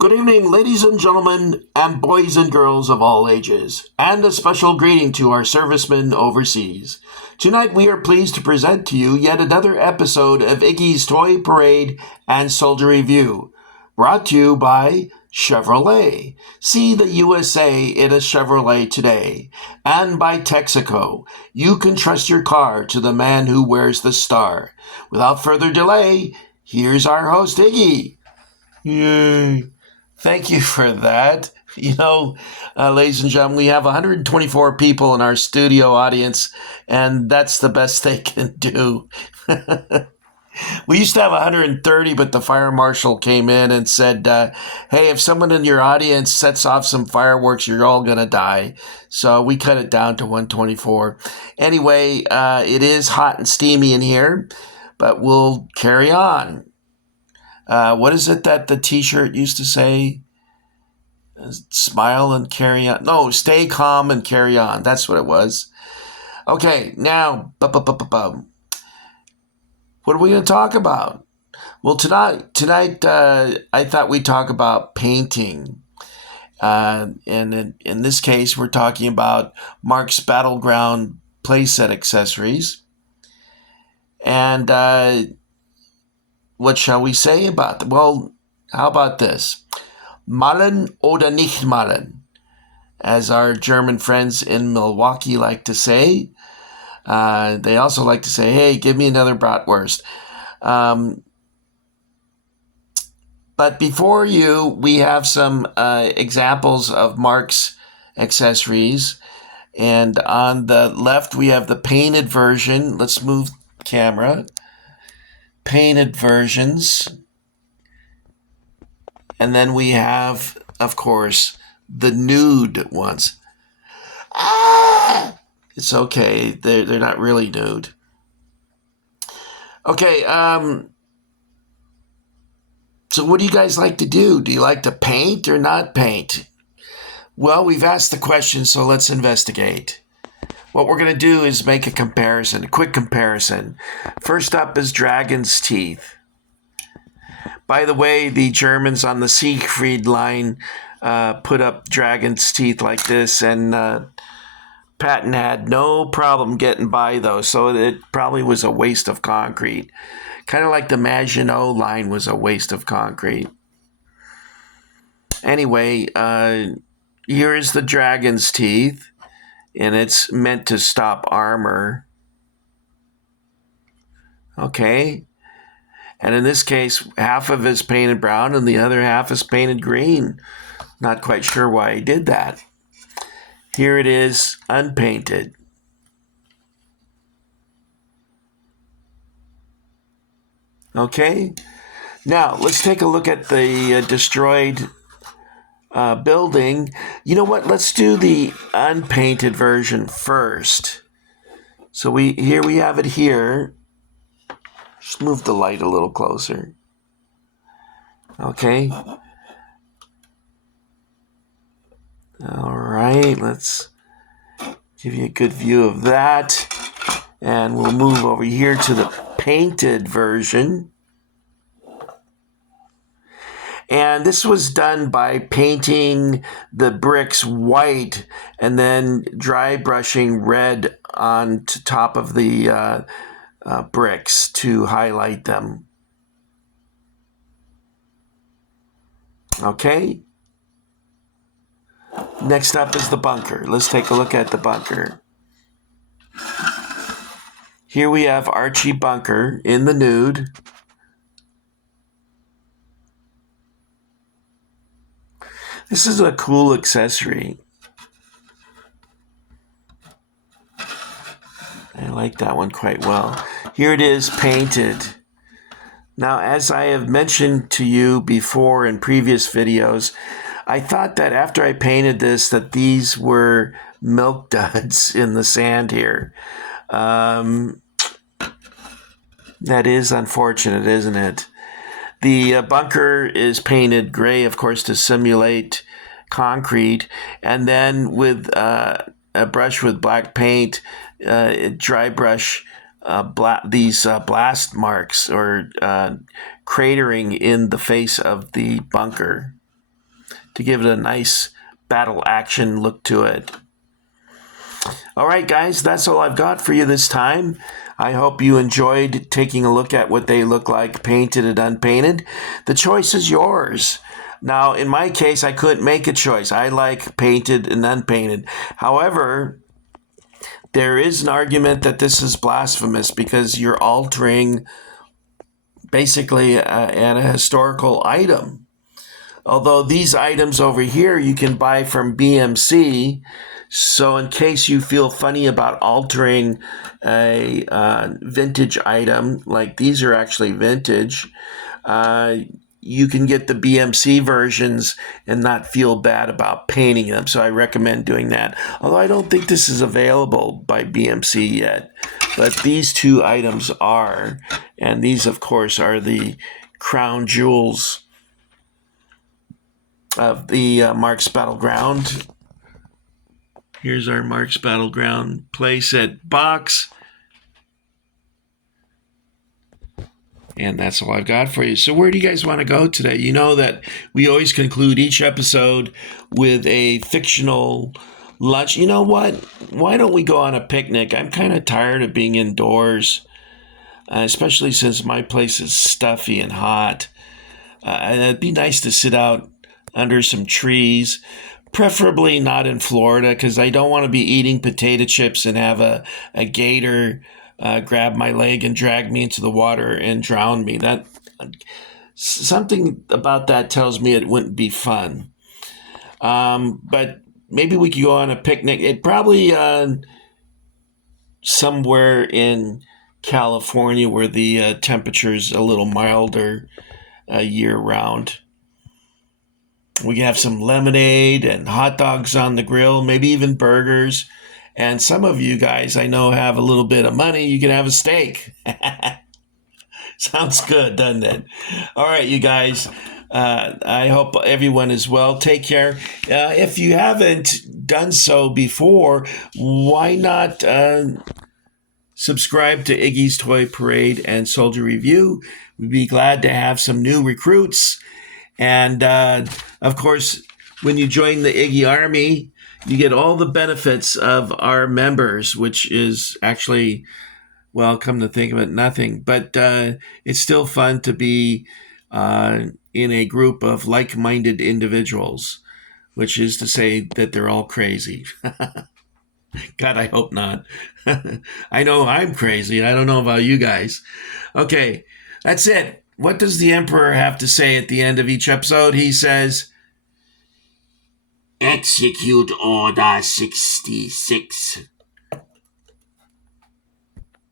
Good evening, ladies and gentlemen, and boys and girls of all ages, and a special greeting to our servicemen overseas. Tonight we are pleased to present to you yet another episode of Iggy's Toy Parade and Soldier Review, brought to you by Chevrolet. See the USA in a Chevrolet today. And by Texaco. You can trust your car to the man who wears the star. Without further delay, here's our host, Iggy. Yay. Thank you for that. Ladies and gentlemen, we have 124 people in our studio audience, and that's the best they can do. We used to have 130, but the fire marshal came in and said, hey, if someone in your audience sets off some fireworks, you're all going to die. So we cut it down to 124. Anyway, it is hot and steamy in here, but we'll carry on. What is it that the t-shirt used to say? Smile and carry on. No, stay calm and carry on. That's what it was. Okay, now, what are we going to talk about? Well, tonight, I thought we'd talk about painting. And in this case, we're talking about Marx Battleground playset accessories. And what shall we say about them? Well, how about this? Malen oder nicht malen, as our German friends in Milwaukee like to say. They also like to say, hey, give me another bratwurst. But before you, we have some examples of Marx accessories. And on the left, we have the painted version. Let's move the camera. Painted versions. And then we have, of course, the nude ones. It's okay. They're not really nude. Okay. So what do you guys like to do? Do you like to paint or not paint? Well, we've asked the question, so let's investigate. What we're going to do is make a comparison, a quick comparison. First up is Dragon's Teeth. By the way, the Germans on the Siegfried line put up Dragon's Teeth like this, and Patton had no problem getting by those, so it probably was a waste of concrete. Kind of like the Maginot line was a waste of concrete. Anyway, here is the Dragon's Teeth, and it's meant to stop armor. Okay. And in this case, half of it is painted brown and the other half is painted green. Not quite sure why he did that. Here it is, unpainted. Okay. Now, let's take a look at the destroyed building. You know what? Let's do the unpainted version first. So here we have it here. Just move the light a little closer. Okay. All right, let's give you a good view of that. And we'll move over here to the painted version. And this was done by painting the bricks white and then dry brushing red on top of the bricks to highlight them. Okay. Next up is the bunker. Let's take a look at the bunker. Here we have Archie Bunker in the nude. This is a cool accessory. I like that one quite well. Here it is painted. Now, as I have mentioned to you before in previous videos, I thought that after I painted this, that these were milk duds in the sand here. That is unfortunate, isn't it? The bunker is painted gray, of course, to simulate concrete. And then with a brush with black paint, dry brush these blast marks or cratering in the face of the bunker. to give it a nice battle action look to it. All right, guys, that's all I've got for you this time. I hope you enjoyed taking a look at what they look like painted and unpainted. The choice is yours. Now, in my case, I couldn't make a choice. I like painted and unpainted. However, there is an argument that this is blasphemous because you're altering basically a historical item. Although these items over here you can buy from BMC, so in case you feel funny about altering a vintage item, like these are actually vintage, you can get the BMC versions and not feel bad about painting them. So I recommend doing that. Although I don't think this is available by BMC yet. But these two items are. And these, of course, are the crown jewels of the Marx Battleground. Here's our Marx Battleground playset box. And that's all I've got for you. So where do you guys want to go today? You know that we always conclude each episode with a fictional lunch. You know what? Why don't we go on a picnic? I'm kind of tired of being indoors, especially since my place is stuffy and hot. And it'd be nice to sit out under some trees, preferably not in Florida, because I don't want to be eating potato chips and have a gator grab my leg and drag me into the water and drown me. That something about that tells me it wouldn't be fun. But maybe we could go on a picnic. It probably somewhere in California where the temperature's a little milder year round. We can have some lemonade and hot dogs on the grill, maybe even burgers. And some of you guys I know have a little bit of money. You can have a steak. Sounds good, doesn't it? All right, you guys. I hope everyone is well. Take care. If you haven't done so before, why not subscribe to Iggy's Toy Parade and Soldier Review? We'd be glad to have some new recruits. And, of course, when you join the Iggy Army, you get all the benefits of our members, which is actually, well, come to think of it, nothing. But it's still fun to be in a group of like-minded individuals, which is to say that they're all crazy. God, I hope not. I know I'm crazy. I don't know about you guys. Okay, that's it. What does the Emperor have to say at the end of each episode? He says, "Execute Order 66.